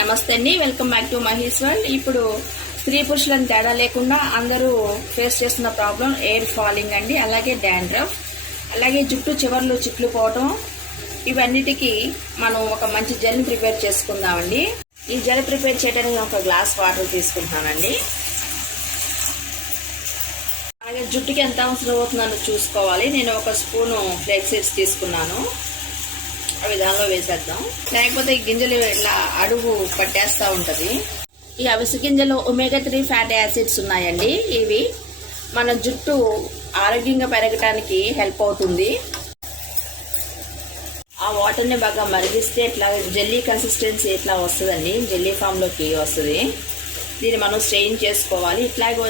నమస్తే అండి. Welcome back to Mahesh world ఇప్పుడు స్త్రీ పురుషులను తేడా లేకుండా అందరూ ఫేస్ చేస్తున్న ప్రాబ్లం ఎయిర్ ఫాలింగ్ అండి. అలాగే డాండ్రఫ్ అలాగే జుట్టు చివర్లు చిట్లు పోవటం ఇవన్నిటికీ మనం ఒక మంచి జెల్ ప్రిపేర్ చేసుకుందామండి. ఈ జెల్ ప్రిపేర్ చేయడానికి ఒక గ్లాస్ వాటర్ తీసుకుంటున్నానండి అలాగే జుట్టుకి ఎంత అవసరం అవుతుందో చూసుకోవాలి. నేను ఒక స్పూను ఫ్లెక్సీడ్స్ తీసుకున్నాను. అవి దానిలో వేసేద్దాం. లేకపోతే ఈ గింజలు ఇలా అడుగు పట్టేస్తూ ఉంటుంది. ఈ అవిసె గింజలో ఒమేగా త్రీ ఫ్యాటీ యాసిడ్స్ ఉన్నాయండి. ఇవి మన జుట్టు ఆరోగ్యంగా పెరగటానికి హెల్ప్ అవుతుంది. ఆ వాటర్ని బాగా మరిగిస్తే ఇట్లా జెల్లీ కన్సిస్టెన్సీ ఇట్లా వస్తుందండి? జెల్లీ ఫామ్లోకి వస్తుంది. దీన్ని మనం స్ట్రెయిన్ చేసుకోవాలి. ఇట్లాగే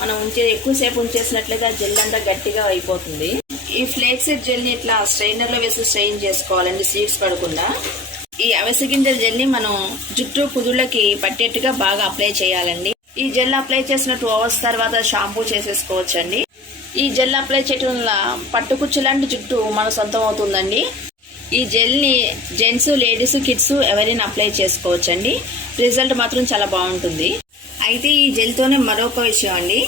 మనం ఉంచే ఎక్కువసేపు ఉంచేసినట్లయితే ఆ జెల్ అంతా గట్టిగా అయిపోతుంది. ఈ ఫ్లేక్స్ జెల్ని ఇట్లా స్ట్రైనర్లో వేసి స్ట్రెయిన్ చేసుకోవాలండి? సీడ్స్ పడకుండా. ఈ అవిసె గింజల జెల్ని మనం జుట్టు కుదుళ్ళకి పట్టేట్టుగా బాగా అప్లై చేయాలండి. ఈ జెల్ అప్లై చేసిన టూ అవర్స్ తర్వాత షాంపూ చేసేసుకోవచ్చండి. ఈ జెల్ అప్లై చేయటం వల్ల పట్టుకుచ్చు లాంటి జుట్టు మన సొంతం అవుతుందండి. ఈ జెల్ని జెంట్స్ లేడీస్ కిడ్స్ ఎవరైనా అప్లై చేసుకోవచ్చండి. రిజల్ట్ మాత్రం చాలా బాగుంటుంది. అయితే ఈ జెల్తోనే మరొక విషయం అండి.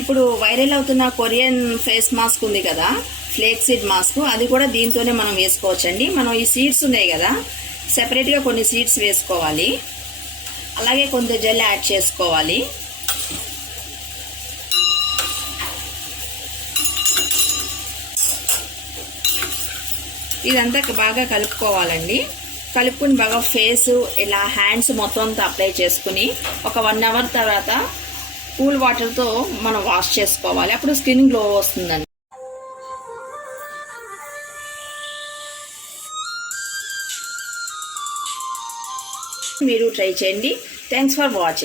ఇప్పుడు వైరల్ అవుతున్న కొరియన్ ఫేస్ మాస్క్ ఉంది కదా ఫ్లేక్ సీడ్ మాస్క్ అది కూడా దీంతోనే మనం వేసుకోవచ్చండి. మనం ఈ సీడ్స్ ఉన్నాయి కదా సెపరేట్గా కొన్ని సీడ్స్ వేసుకోవాలి. అలాగే కొంత జెల్ యాడ్ చేసుకోవాలి. ఇదంతా బాగా కలుపుకోవాలండి. కలుపుకుని బాగా ఫేస్ ఇలా హ్యాండ్స్ మొత్తం అంతా అప్లై చేసుకుని ఒక వన్ అవర్ తర్వాత కూల్ వాటర్తో మనం వాష్ చేసుకోవాలి. అప్పుడు స్కిన్ గ్లో వస్తుందండి. మీరు ట్రై చేయండి. Thanks for watching